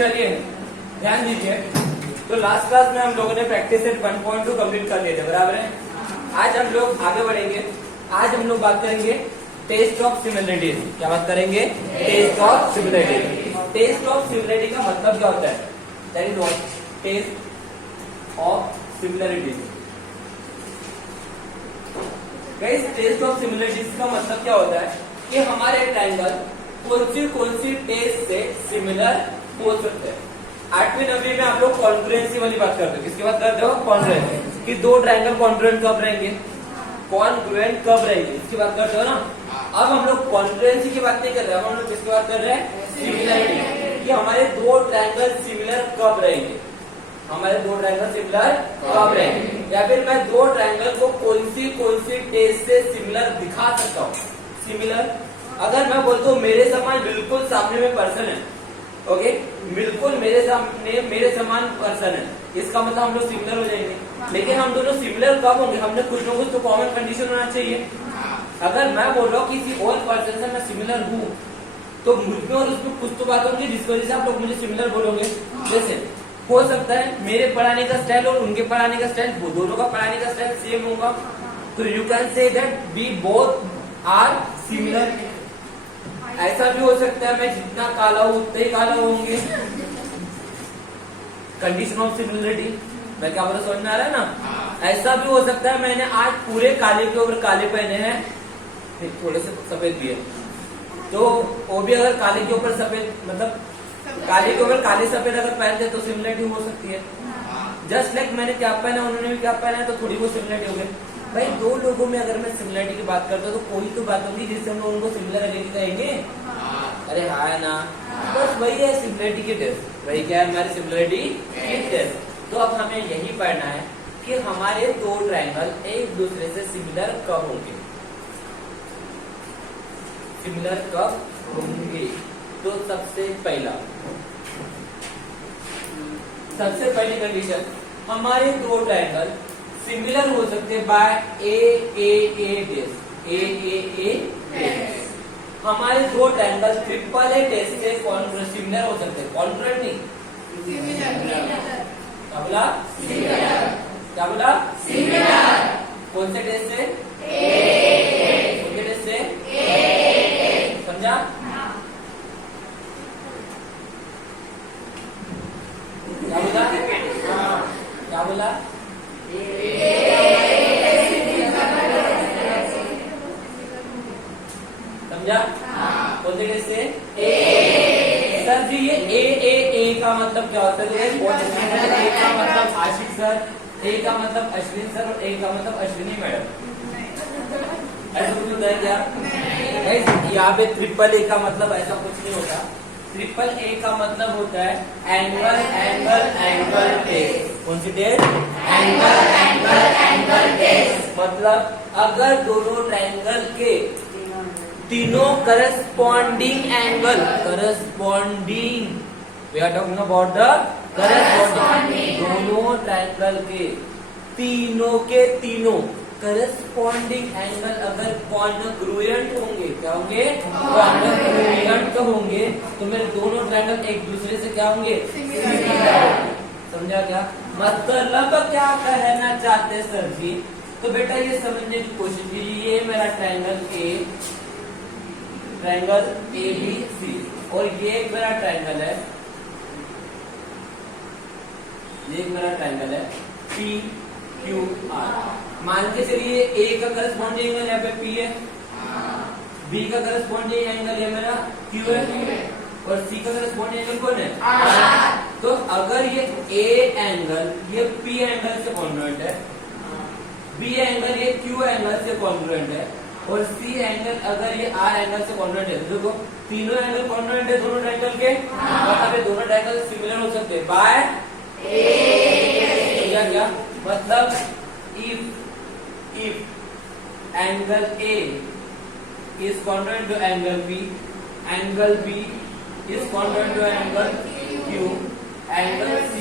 चलिए ध्यान दीजिए, तो लास्ट क्लास में हम लोगों ने प्रैक्टिस सेट 1.2 कंप्लीट कर लिए थे, बराबर है। आज हम लोग आगे बढ़ेंगे। आज हम लोग बात करेंगे टेस्ट ऑफ सिमिलरिटीज। क्या बात करेंगे? Test of similarities. Test of similarity का मतलब क्या होता है? That is what test of similarities. Guys, test of similarities का मतलब क्या होता है कि हमारे ट्रायंगल कौन सी टेस्ट से सिमिलर हो सकते हैं। 8वीं 9वीं में आप लोग कॉन्ग्रुएंसी वाली बात करते हो। किसकी बात करते हो? कॉन्ग्रुएंसी, कि दो ट्रायंगल कॉन्ग्रुएंट कब रहेंगे, कॉन्ग्रुएंट कब रहेंगे, इसकी बात करते हो ना। अब हम लोग कॉन्ग्रुएंसी की बात नहीं कर रहे, अब हम लोग किसकी बात कर रहे हैं? सिमिलरिटी, कि हमारे दो ट्रायंगल सिमिलर कब रहेंगे, हमारे दो ट्रायंगल सिमिलर कब रहेंगे, या फिर मैं दो ट्रायंगल को कौन सी टेस्ट से सिमिलर दिखा सकता हूँ। सिमिलर, अगर मैं बोलता हूँ मेरे समान बिल्कुल सामने में पर्सन है, ओके, बिल्कुल मेरे सामने मेरे समान पर्सन है, इसका मतलब हम लोग सिमिलर हो जाएंगे। लेकिन हम दोनों सिमिलर कब होंगे? हमने कुछ ना कुछ तो कॉमन कंडीशन होना चाहिए। अगर मैं बोल रहा हूँ किसी और पर्सन से मैं सिमिलर हूँ, तो मुझमें और उसमें कुछ तो बात होगी जिसकी वजह से आप लोग मुझे सिमिलर बोलोगे। जैसे हो सकता है मेरे पढ़ाने का स्टाइल और उनके पढ़ाने का स्टाइल, वो दोनों का पढ़ाने का स्टाइल सेम होगा, तो you can say that we both are similar. ऐसा भी हो सकता है मैं जितना काला हूं उतना ही काला होंगे। कंडीशन ऑफ सिमिलरिटी, मैं क्या बोला, समझ में आ रहा है ना। ऐसा भी हो सकता है मैंने आज पूरे काले के ऊपर काले पहने हैं, थोड़े से सफेद भी है, तो वो भी अगर काले के ऊपर सफेद, मतलब काले के ऊपर काले सफेद अगर पहनते तो सिमिलरिटी हो सकती है। जस्ट लाइक मैंने क्या पहना, उन्होंने भी क्या पहना है, तो थोड़ी बहुत सिमिलरिटी हो गई। भाई दो लोगों में अगर मैं सिमिलरिटी की बात करता हूँ तो कोई तो बात होगी जिससे हम लोग उनको सिमिलर एलिटी कहेंगे। अरे हाँ है ना, बस वही है सिमिलरिटी की टेस्ट। वही क्या है? हमारी सिमिलरिटी की टेस्ट। तो अब हमें यही पढ़ना है कि हमारे दो ट्रायंगल एक दूसरे से सिमिलर कब होंगे, सिमिलर कब होंगे। तो सबसे पहली कंडीशन, हमारे दो ट्रायंगल सिमिलर हो सकते हैं बाय ए टेस्ट। हमारे दो ट्रायंगल ट्रिपल ए टेस्ट से सिमिलर हो सकते हैं, कॉन्ग्रुएंट नहीं, क्या बोला? क्या बोला? कौन से टेस्ट से? कौन से टेस्ट से? समझा? क्या बोला? क्या बोला? समझा? कौन से टेस्ट से? सर जी ये ए का मतलब क्या होता है? ए का मतलब आशिक सर, ए का मतलब अश्विन सर और ए का मतलब अश्विनी मैडम, ऐसा कुछ होता है क्या? यहाँ पे ट्रिपल ए का मतलब ऐसा कुछ नहीं होता। ट्रिपल ए का मतलब होता है एंगल टेस्ट। कौन सी टेस्ट? Angle test. मतलब अगर दोनों ट्रायंगल के तीनों corresponding angle, we are talking about the corresponding, दोनों ट्रायंगल के तीनों करस्पॉन्डिंग एंगल अगर कॉन्ग्रुएंट होंगे, क्या होंगे? कॉन्ग्रुएंट होंगे, तो मेरे दोनों ट्रायंगल एक दूसरे से क्या होंगे? समझा क्या? मतलब क्या कहना चाहते सर जी? तो बेटा ये समझने की कोशिश कीजिए, ये मेरा ट्रायंगल ए बी सी और ये एक मेरा ट्रायंगल है, ये एक मेरा ट्रायंगल है पी क्यू आर। मान के चलिए ए का करस्पॉन्डिंग एंगल यहाँ पे पी है, बी का करस्पॉन्डिंग एंगल ये मेरा क्यू है और सी का करस्पॉन्डिंग एंगल कौन है? आर। तो अगर ये ए एंगल ये पी एंगल से कॉन्ग्रुएंट है, बी एंगल ये क्यू एंगल से कॉन्ग्रुएंट है और सी एंगल अगर ये आर एंगल से कॉन्ग्रुएंट है, तो देखो तीनों एंगल कॉन्ग्रुएंट है दोनों ट्रायंगल के, मतलब ये दोनों ट्रायंगल सिमिलर हो सकते हैं बाय क्या? मतलब if angle A is congruent to angle B is congruent to angle Q, angle C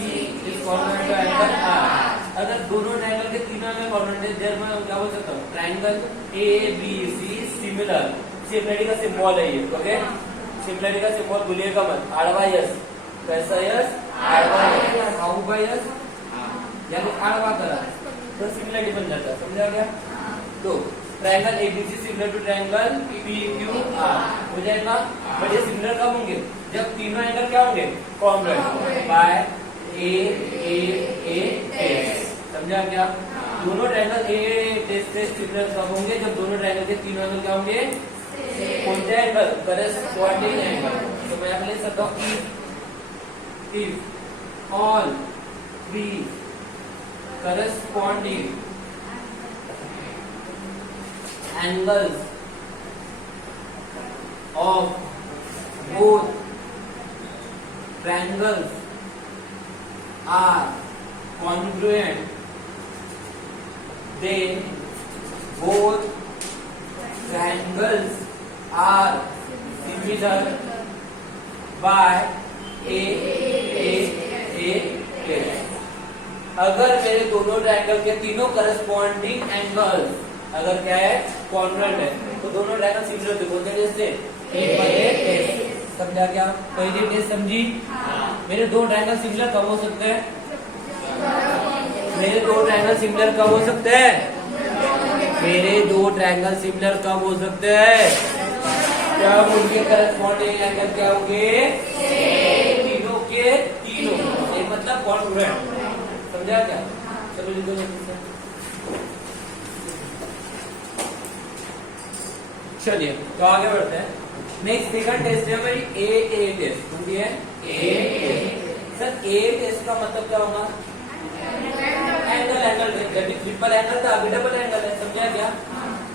is congruent to angle R। अगर दोनों ट्रायंगल के तीनों एंगल कॉन्ग्रुएंट है, देयर मैं क्या बोल सकता हूँ? Triangle ABC similar. सिमिलरिटी का सिंबल है ये, ओके? सिमिलरिटी का सिंबल भूलिएगा मत, आड़वा यस, कैसा यश? आडवा यश। हा उभा यश यानी आडवा करा तो सिमिलरिटी बन जाता है, समझा क्या? तो triangle ABC similar to triangle PQR हो जाएगा। बट ये सिमिलर कब होंगे? जब तीनों एंगल क्या होंगे? कॉन्ग्रुएंट बाय ए ए ए ए, समझा क्या? दोनों ट्रायंगल ए टेस्ट सिमिलर कब होंगे? जब दोनों ट्रायंगल के तीनों एंगल क्या होंगे? कौन से एंगल? Corresponding angle. तो मैं लिख सकता हूँ if all three corresponding angles of both triangles are congruent, then both triangles are similar by a a a a। अगर मेरे दोनों ट्रायंगल के तीनों करस्पॉन्डिंग एंगल्स अगर क्या है? कॉन्ग्रुएंट है, तो दोनों ट्रायंगल सिमिलर होते बोलते हैं। जैसे समझा क्या? पहली टेस्ट समझी? मेरे दो ट्रायंगल सिमिलर कब हो सकते हैं? मेरे दो ट्रायंगल सिमिलर कब हो सकते हैं? मेरे दो ट्रायंगल सिमिलर कब हो सकते हैं? जब उनके करस्पॉन्डिंग एंगल क्या होंगे? तीनों के तीनों, एक मतलब कॉन्ग्रुएंट। समझा क्या? चलो लिखो जल्दी से। चलिए तो आगे बढ़ते हैं। नेक्स्ट सेकंड टेस्ट है हमारी ए टेस्ट। कौन सी है? ए। सर ए टेस्ट का मतलब क्या होगा? Angle test. जब ट्रिपल एंगल था अभी डबल एंगल है, समझा क्या?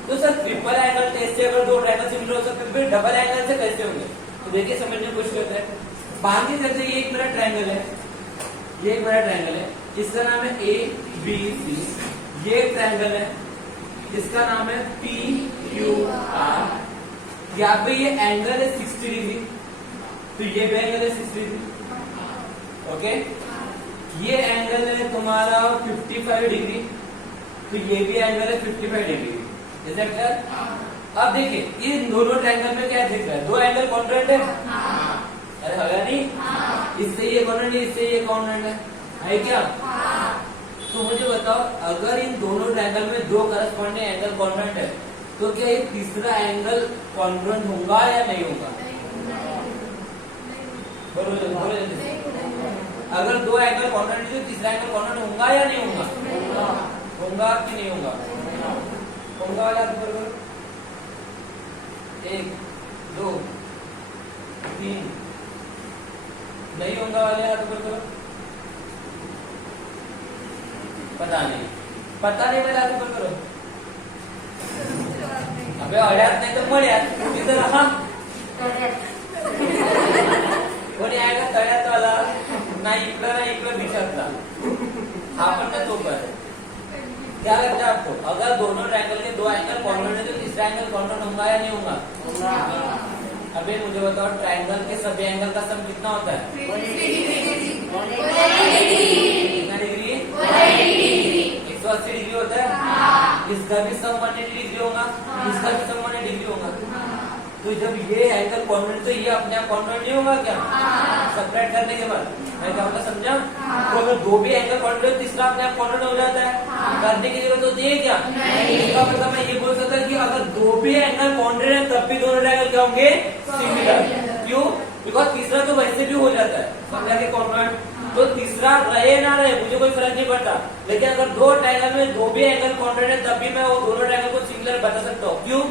तो सर ट्रिपल एंगल टेस्ट से अगर दो ट्रायंगल सिमिलर हो सकते फिर डबल एंगल से कैसे होंगे? तो देखिए समझने की कोशिश करते हैं। मान के चलते ये एक मेरा ट्रायंगल है, ये एक मेरा ट्रायंगल है, इसका नाम है ए बी सी। ये एक ट्रायंगल है, इसका नाम है पी क्यू आर। यहाँ पे ये एंगल है 60 डिग्री, तो ये भी एंगल है 60 डिग्री। ओके, ये एंगल है तुम्हारा 55 डिग्री, तो ये भी एंगल है 55 डिग्री। Is that clear? अब देखिए इन दोनों ट्रायंगल में क्या दिख रहा है? दो एंगल कॉन्ग्रुएंट है। अरे होगा नहीं? इससे ये कॉन्ग्रुएंट है, इससे ये कॉन्ग्रुएंट है क्या? तो मुझे बताओ, अगर इन दोनों ट्रायंगल में दो करस्पॉन्डिंग एंगल कॉन्ग्रुएंट है तो क्या ये तीसरा एंगल कॉन्ग्रुएंट होगा या नहीं होगा? बोलो जल्दी। अगर दो एंगल कॉन्ग्रुएंट है तो तीसरा एंगल कॉन्ग्रुएंट होगा या नहीं होगा? होगा कि नहीं होगा? होगा वाला करो। 1 2 3। नहीं होगा वाले हाथ ऊपर करो। पता नहीं वाले हाथ ऊपर करो। अबे अड्यात नाही तर मड्यात कुठे राहा। कोणी आहे का तळ्यात वाला? नाही इकडं दिशतला हा पण ना तो पर। क्या लगता है आपको? अगर दोनों ट्रायंगल के दो एंगल कॉन्ग्रुएंट है तो तीसरा एंगल कॉन्ग्रुएंट होगा या नहीं होगा? अबे मुझे बताओ, ट्रायंगल के सभी एंगल का सम कितना होता है? कितना डिग्री? 180 डिग्री होता है। इसका भी सम 180 डिग्री होगा, इसका भी सम 180 डिग्री होगा। तो जब ये एंगल कॉन्ग्रुएंट तो ये अपने आप कॉन्ग्रुएंट नहीं होगा क्या? सेपरेट करने के बाद मैं क्या होगा समझा? तो अगर दो भी एंगल कॉन्ग्रुएंट तीसरा अपने आप कॉन्ग्रुएंट हो जाता है, करने की जरूरत होती है क्या? इसका मतलब मैं ये बोल सकता कि अगर दो भी एंगल कॉन्ग्रुएंट है तब भी दोनों ट्रायंगल क्या होंगे? सिमिलर। क्यों? बिकॉज तीसरा तो वैसे भी हो जाता है, समझा के कॉन्ग्रुएंट। तो तीसरा रहे ना रहे मुझे कोई फर्क नहीं पड़ता, लेकिन अगर दो ट्रायंगल में दो भी एंगल कॉन्ग्रुएंट है तब भी मैं वो दोनों ट्रायंगल को सिमिलर बता सकता हूँ। क्यों?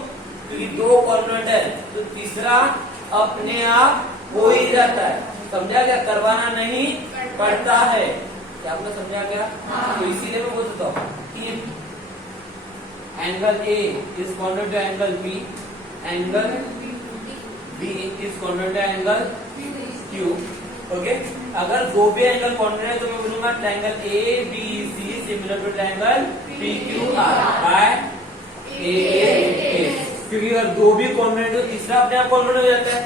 क्योंकि दो कॉन्ग्रुएंट है तो तीसरा अपने आप हो ही जाता है। समझा क्या? करवाना नहीं पड़ता है। क्या आपने समझा क्या? तो इसीलिए मैं बोल सकता हूँ angle A is congruent to angle B, angle B is congruent to angle Q. Okay, अगर दो भी एंगल कॉन्ग्रुएंट है तो मैं बोलूंगा triangle A B C similar to triangle P Q R by A. क्योंकि अगर दो भी कॉन्ग्रुएंट हो तीसरा अपने आप कॉन्ग्रुएंट हो जाता है।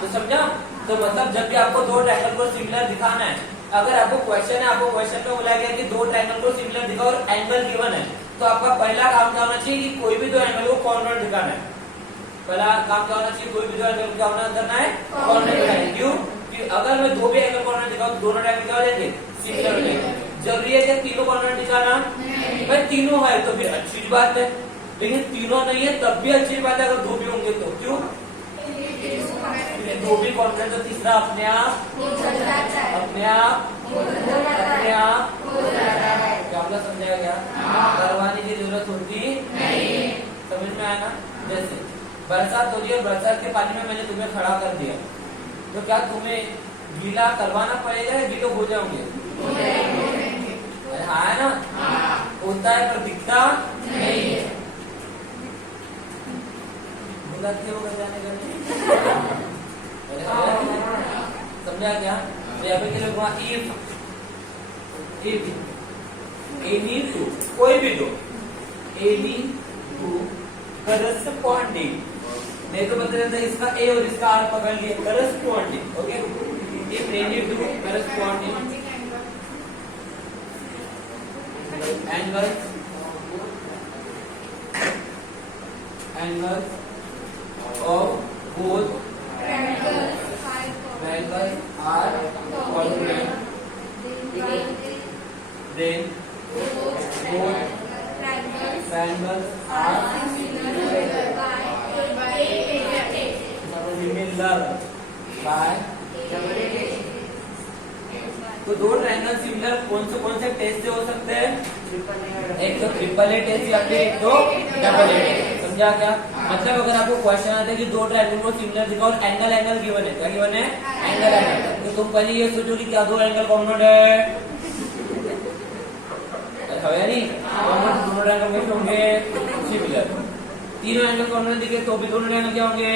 तो समझा? तो मतलब जब भी आपको दो ट्रायंगल को सिमिलर दिखाना है, अगर आपको क्वेश्चन है, आपको क्वेश्चन में बोला गया कि दो ट्रायंगल को सिमिलर दिखाओ और एंगल गिवन है, तो आपका पहला काम क्या होना चाहिए कि कोई भी दो एंगल को कॉन्ग्रुएंट दिखाना है। पहला काम क्या होना चाहिए? कोई भी दो एंगल क्या होना करना है? कॉन्ग्रुएंट दिखाना है। क्यों? अगर मैं दो भी एंगल कॉर्नर दिखाऊं तो दोनों ट्रायंगल क्या हो जाएंगे, सिमिलर हो जाएंगे। जरूरी है क्या तीनों कॉर्नर दिखाना, भाई तीनों है तो फिर अच्छी बात है, लेकिन तीनों नहीं है तब भी अच्छी बात है अगर दो भी होंगे तो। क्यों, दो भी कॉर्नर तो तीसरा अपने आप क्या आपने समझाया क्या, करवाने की जरूरत होती नहीं। समझ में आया ना। जैसे बरसात हो रही है, बरसात के पानी में मैंने तुम्हें खड़ा कर दिया, तो क्या तुम्हें गीला करवाना पड़ेगा या गीले हो जाओगे, हाँ है ना, होता है पर दिखता नहीं है। जाने का समझा क्या। तो यहाँ पे क्या लिखूंगा, इफ एनी टू, कोई भी दो, एनी टू करस्पॉन्डिंग, नहीं तो मतलब इसका ए और इसका आर पकड़ लिए, corresponding, okay. If any two corresponding angles of both triangles are congruent, then both triangles are similar by तो दो ट्रायंगल सिमिलर कौन से टेस्ट से हो सकते हैं, एक तो ट्रिपल ए टेस्ट या फिर एक तो डबल ए टेस्ट। समझा क्या, मतलब अगर आपको क्वेश्चन आता है कि दो ट्रायंगल को सिमिलर दिखाओ और एंगल गिवन है, क्या गिवन है, एंगल, तो तुम पहले ये सोचो कि क्या दो एंगल कॉमन है, नहीं दोनों ट्रायंगल कैसे होंगे, सिमिलर। तीनों एंगल कॉमन दिखे तो भी दोनों एंगल क्या होंगे,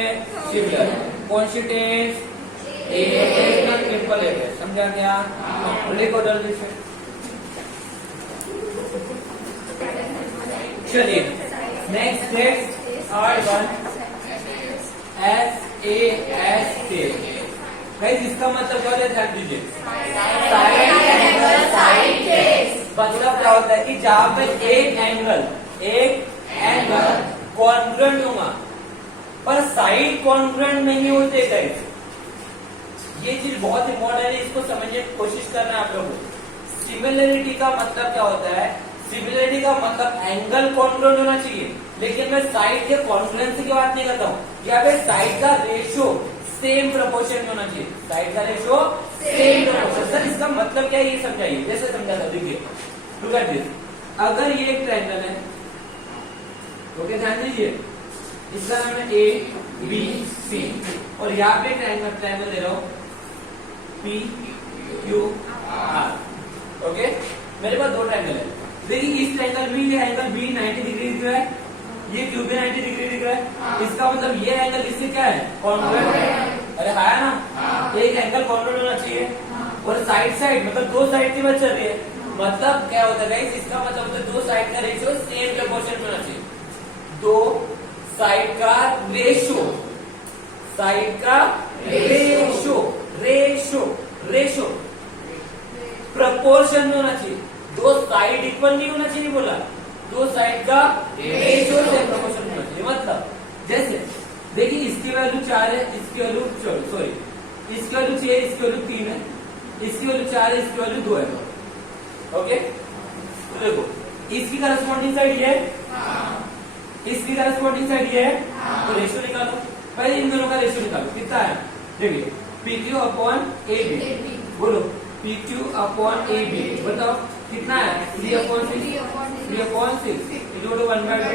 सिमिलर। कौन सी टेस्ट, ट्रिपल ए टेस्ट। समझा क्या, लिखो जल्दी से। चलिए next test, third one, SAS test. इसका मतलब क्या होता है, ध्यान दीजिए, साइड टेस्ट। मतलब क्या होता है कि जहां पे एक एंगल कॉन्ग्रुएंट होगा पर साइड कॉन्ग्रुएंट नहीं होते गाइस। ये चीज बहुत इंपॉर्टेंट है, इसको समझने की कोशिश करना है आप लोगों को। सिमिलरिटी का मतलब क्या होता है, सिमिलरिटी का मतलब एंगल कॉन्ग्रुएंट होना चाहिए, लेकिन मैं साइड के कॉन्ग्रुएंसी की बात नहीं करता हूँ। यहाँ पे साइड का रेशियो सेम प्रोपोर्शन में होना चाहिए, साइड का रेशियो सेम प्रोपोर्शन। सर इसका मतलब क्या है ये समझाइए, जैसे समझा था, देखिए लुक एट दिस। अगर ये एक ट्रायंगल है, ओके ध्यान दीजिए, इसका नाम है ABC और यहाँ पे ट्रायंगल दे रहा हूँ PQR, ओके। मेरे पास दो ट्रायंगल है, देखिए इस ट्रायंगल में ये एंगल B 90 डिग्री दिख रहा है, ये क्यू भी 90 डिग्री दिख रहा है। इसका मतलब ये एंगल इससे क्या है, कॉन्ग्रुएंट। अरे है ना, एक एंगल कॉन्ग्रुएंट होना चाहिए। और साइड मतलब दो साइड की बात चल रही है, मतलब क्या होता है, इसका मतलब होता है दो साइड का रेशियो सेम प्रोपोर्शन में होना चाहिए। दो साइड का रेशियो प्रपोर्शन में होना चाहिए। दो साइड इक्वल नहीं होना चाहिए, बोला दो साइड का रेशियो से प्रपोर्शन में होना चाहिए। मतलब जैसे देखिए इसकी वैल्यू 4 है, इसकी वैल्यू सॉरी इसकी वैल्यू 6 है, इसकी वैल्यू 3 है, इसकी वैल्यू 4 है, इसकी वैल्यू 2 है, ओके। तो देखो इसकी करस्पॉन्डिंग साइड ये है, इसकी करस्पॉन्डिंग साइड ये है, तो रेशियो निकालो, पहले इन दोनों का रेशियो निकालो, कितना है, देखिए PQ अपॉन AB, बोलो PQ अपॉन AB, बताओ कितना है, 3 अपॉन 6 इक्वल टू 1/2।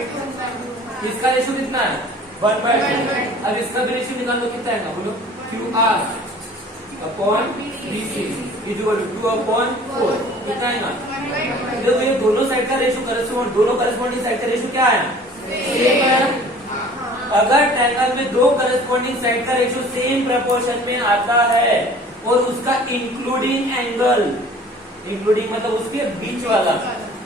इसका रेशियो कितना है, 1/2। अब इसका भी रेशियो निकाल दो, कितना है, बोलो QR upon BC equal to 2 upon 4, कितना है ना। देखो ये दोनों साइड का रेशियो दोनों करस्पॉन्डिंग साइड का रेशियो क्या है, सेम है। अगर ट्रायंगल में दो करस्पॉन्डिंग साइड का रेशियो सेम प्रोपोर्शन में आता है और उसका इंक्लूडिंग मतलब उसके बीच वाला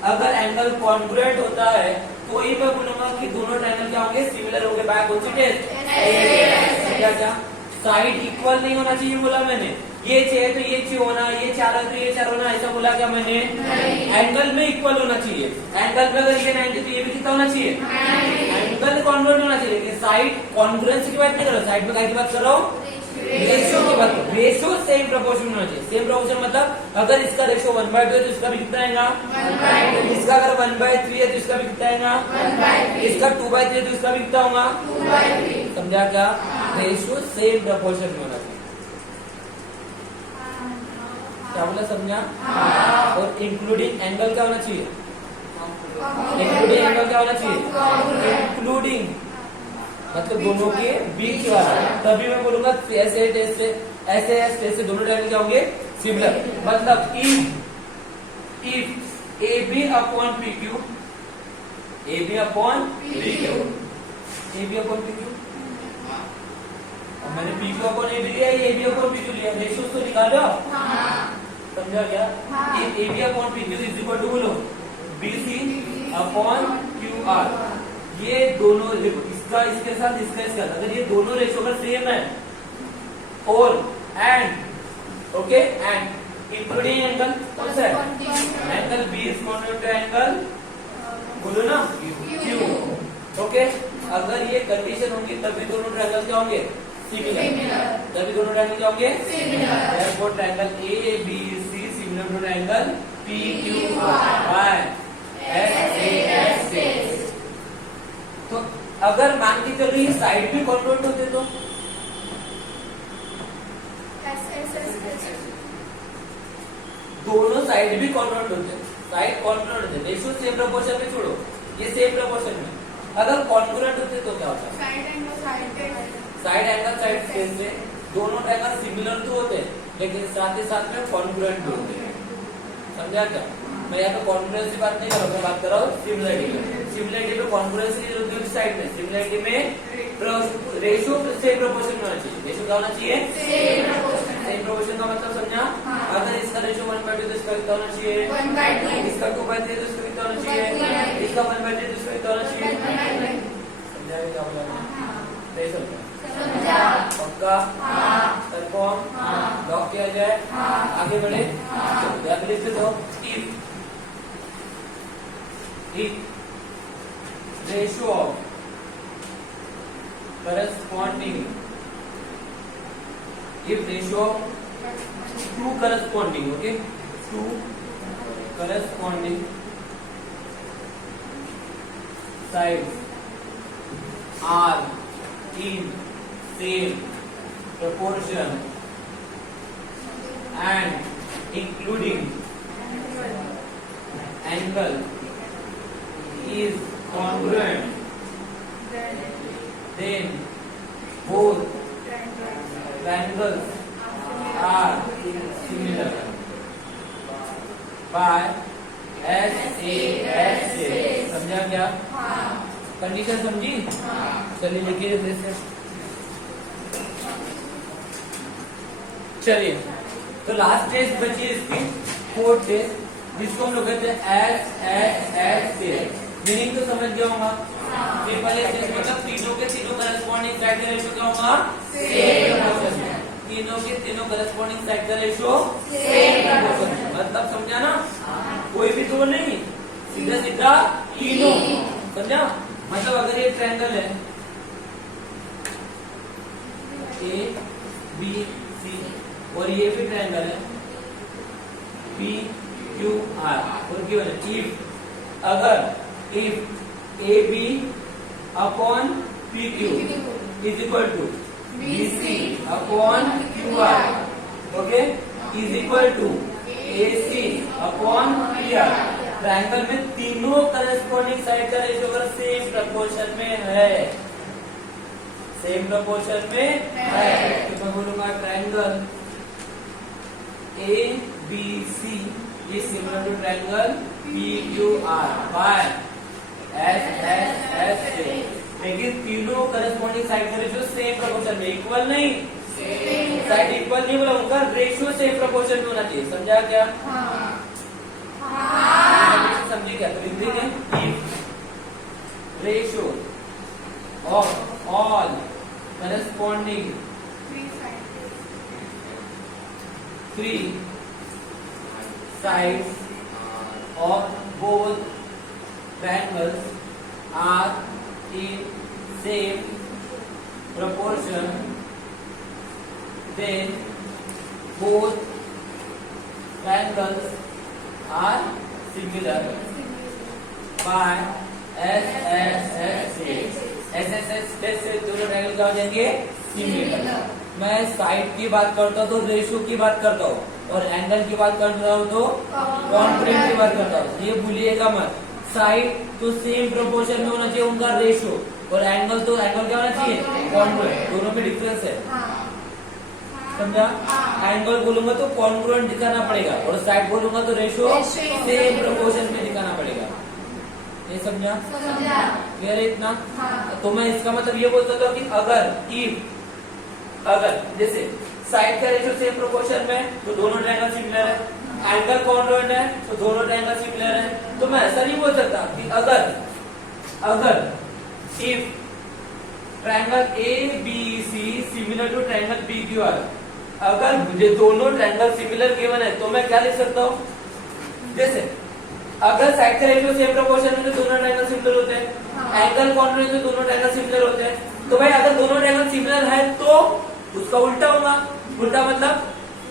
अगर एंगल कॉन्ग्रुएंट होता है तो ही मैं बोलूंगा कि दोनों ट्रायंगल क्या होंगे, सिमिलर होंगे। बाय कौन सी टेस्ट, क्या साइड इक्वल नहीं होना चाहिए बोला मैंने, ये 6 तो ये 6 होना, ये 4 है तो ये 4 होना, ऐसा बोला क्या मैंने, एंगल में इक्वल होना चाहिए। एंगल में अगर ये 90 तो ये भी कितना होना चाहिए, एंगल कॉन्ग्रुएंट होना चाहिए। साइड कॉन्ग्रुएंसी की बात नहीं कर रहा हूँ, साइड में क्या की बात कर रहा हूँ, रेशियो की बात, रेशियो सेम प्रोपोर्शन में होना चाहिए। सेम प्रोपोर्शन मतलब अगर इसका रेशियो 1/2 है तो इसका भी कितना आएगा 1/2। इसका अगर 1/3 है तो इसका भी कितना आएगा 1/3। इसका 2/3 है तो इसका भी कितना होगा 2/3। समझा क्या? रेशियो सेम प्रोपोर्शन में होना चाहिए। क्या बोला, समझा? और इंक्लूडिंग एंगल क्या होना चाहिए? इंक्लूडिंग एंगल क्या होना चाहिए? इंक्लूडिंग मतलब दोनों के बीच वाला, तभी मैं बोलूंगा ऐसे ऐसे ऐसे ऐसे दोनों ट्रायंगल क्या होंगे सिमिलर। मतलब if AB upon PQ, AB upon PQ, AB upon PQ, मैंने PQ अपॉन AB लिया, AB अपॉन PQ लिया, रेशियो तो निकाल रहे हो? समझा क्या? If AB upon PQ is equal to बोलो BC अपॉन QR, ये दोनों देखो, इसका इसके साथ इसका इसके साथ, अगर ये दोनों रेशियो अगर सेम है और and okay and including angle कौन सा है? Angle B is congruent to angle बोलो ना Q। ओके, अगर ये कंडीशन होंगी तभी दोनों ट्रायंगल क्या होंगे सिमिलर, तभी दोनों ट्रायंगल क्या होंगे similar. Therefore triangle ABC similar to triangle PQR SAS। तो अगर मान के चलो ये साइड भी कॉन्ग्रुएंट होते तो दोनों साइड भी कॉन्ग्रुएंट होते, साइड कॉन्ग्रुएंट होते, रेशियो सेम प्रोपोर्शन में छोड़ो, ये सेम प्रोपोर्शन में अगर कॉन्ग्रुएंट होते तो क्या होता? साइड एंगल साइड स्पेस से दोनों ट्रायंगल सिमिलर तो होते लेकिन साथ ही साथ में कॉन्ग्रुएंट भी होते। समझा क्या? मैं यहाँ पे कॉन्ग्रुएंस की बात नहीं कर रहा हूँ, मैं बात कर रहा हूँ सिमिलरिटी। सिमिलरिटी में कॉन्ग्रुएंस की जरूरत है साइड में, सिमिलरिटी में रेशियो सेम प्रोपोर्शन में होना चाहिए। रेशियो क्या होना चाहिए सेम प्रोपोर्शन का मतलब समझा? अगर इसका रेशियो 1/2 तो इसका कितना होना चाहिए 1/2, इसका 2/3 तो इसका कितना होना चाहिए, इसका 1/3 तो इसका कितना होना चाहिए। समझा क्या बोला? पक्का? कंफर्म? लॉक किया जाए? आगे बढ़े? याद लिखते दो। If ratio of corresponding, if ratio of two corresponding, okay, two corresponding sides are in same proportion and including angle is congruent, then both triangles are similar by SAS। समझा क्या? Condition समझी? चलिए लिखिए जैसे। चलिए तो लास्ट टेस्ट बची है इसकी, फोर्थ टेस्ट, जिसको हम लोग कहते हैं एस। मीनिंग तो समझ गया होगा। ट्रिपल एस मतलब तीनों के तीनों करस्पॉन्डिंग साइड का रेशियो क्या होगा सेम। तीनों के तीनों करस्पॉन्डिंग साइड का रेशियो सेम, मतलब समझा ना? कोई भी दो नहीं, सीधा सीधा तीनों। समझा? मतलब अगर ये ट्रायंगल है ABC और ये भी ट्रायंगल है PQR और क्यों है? If AB upon PQ is equal to BC upon QR, okay, is equal to AC upon PR। Triangle में तीनों करस्पॉन्डिंग साइड का रेशियो अगर सेम प्रोपोर्शन में है, सेम प्रोपोर्शन में है तो मैं बोलूंगा triangle ABC is similar to triangle PQR by SAS। लेकिन तीनों करस्पॉन्डिंग साइड का रेशियो सेम प्रोपोर्शन में, इक्वल नहीं, साइड इक्वल नहीं बोला, उनका रेशियो सेम प्रोपोर्शन में होना चाहिए। समझा क्या? समझे क्या? तो लिख देंगे if ratio of all corresponding three sides of both triangles are in same proportion then both triangles are similar by SSS से दोनों ट्रायंगल क्या हो जाएंगे? सिमिलर। मैं साइड की बात करता हूँ तो रेशियो की बात करता हूँ, और एंगल की बात करता हूँ तो कॉन्ग्रुएंट की बात करता हूँ। ये भूलिएगा मत, साइड तो सेम प्रोपोर्शन में होना चाहिए उनका रेशियो, और एंगल तो एंगल क्या होना चाहिए? कॉन्ग्रुएंट। दोनों में डिफरेंस है, समझा? एंगल बोलूंगा तो कॉन्ग्रुएंट दिखाना पड़ेगा, और साइड बोलूंगा तो रेशियो सेम प्रोपोर्शन में दिखाना पड़ेगा। ये समझा? क्लियर है इतना? तो मैं इसका मतलब ये बोल सकता हूँ कि अगर जैसे साइड का रेशियो सेम प्रोपोर्शन में तो दोनों ट्रायंगल सिमिलर है, एंगल कॉन्ग्रुएंट है तो दोनों ट्रायंगल सिमिलर है। तो मैं ऐसा नहीं बोल सकता कि अगर if triangle ABC similar to triangle PQR, अगर मुझे दोनों ट्रायंगल सिमिलर गिवन है तो मैं क्या लिख सकता हूँ? जैसे अगर साइड का रेशियो सेम प्रोपोर्शन में तो दोनों ट्रायंगल सिमिलर होते हैं, एंगल कॉन्ग्रुएंट में दोनों ट्रायंगल सिमिलर होते हैं। तो भाई अगर दोनों ट्रायंगल सिमिलर है तो उसका उल्टा होगा। उल्टा मतलब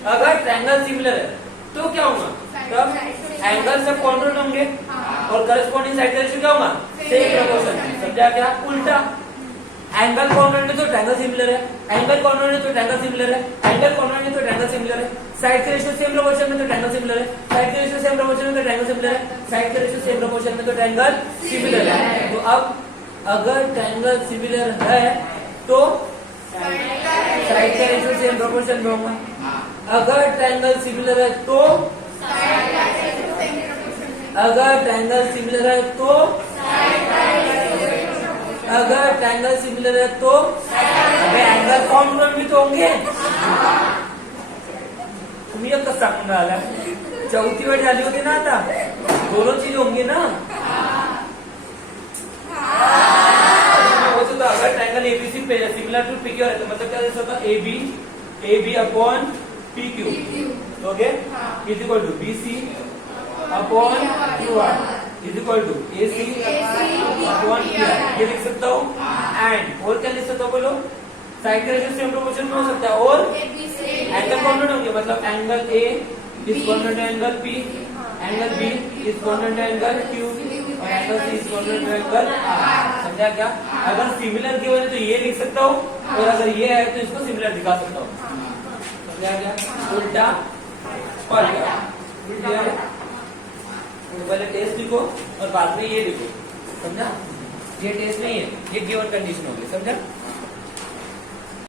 अगर ट्रायंगल सिमिलर है तो क्या होगा? तब एंगल सब कॉन्ग्रुएंट होंगे और करस्पॉन्डिंग साइड का रेशियो क्या होगा? Same proportion. समझा क्या? उल्टा एंगल कॉन्ग्रुएंट में तो ट्रायंगल सिमिलर है, एंगल कॉन्ग्रुएंट में तो ट्रायंगल सिमिलर है, एंगल कॉन्ग्रुएंट में तो ट्रायंगल सिमिलर है, साइड के रेशियो सेम प्रोपोर्शन में तो ट्रायंगल सिमिलर है, साइड के रेशियो सेम प्रोपोर्शन में तो ट्रायंगल सिमिलर है, साइड के रेशियो सेम प्रोपोर्शन में तो ट्रायंगल सिमिलर है। तो अब अगर ट्रायंगल सिमिलर है तो साइड का रेशियो सेम प्रोपोर्शन में होगा। अगर ट्रायंगल सिमिलर है तो अगर ट्रायंगल सिमिलर है तो अगर ट्रायंगल सिमिलर है तो अबे एंगल कॉन्ग्रुएंट भी तो होंगे। तुम्ही कसं सांगून राहिला? चौथी वेळ झाली होती ना, आता दोनों चीज होंगी ना। तो अगर triangle ABC similar to PQR है तो मतलब क्या जैसा होगा? AB upon PQ, okay, is equal to BC upon QR is equal to AC upon QR। ये लिख सकता हूँ। एंड और क्या लिख सकता हूँ बोलो? साइड का रेशियो सेम प्रोपोर्शन में हो सकता है, और एंगल कॉन्ग्रुएंट होंगे, मतलब angle A is congruent to angle P, angle B is congruent to angle Q, और angle C is congruent to angle R। समझा क्या? अगर सिमिलर गिवन है तो ये लिख सकता हूँ, और अगर ये है तो इसको सिमिलर दिखा सकता हूँ। समझा क्या? उल्टा पलटा। तो पहले टेस्ट लिखो और बाद में ये लिखो। समझा? ये टेस्ट नहीं है, ये गिवन कंडीशन होगी। समझा?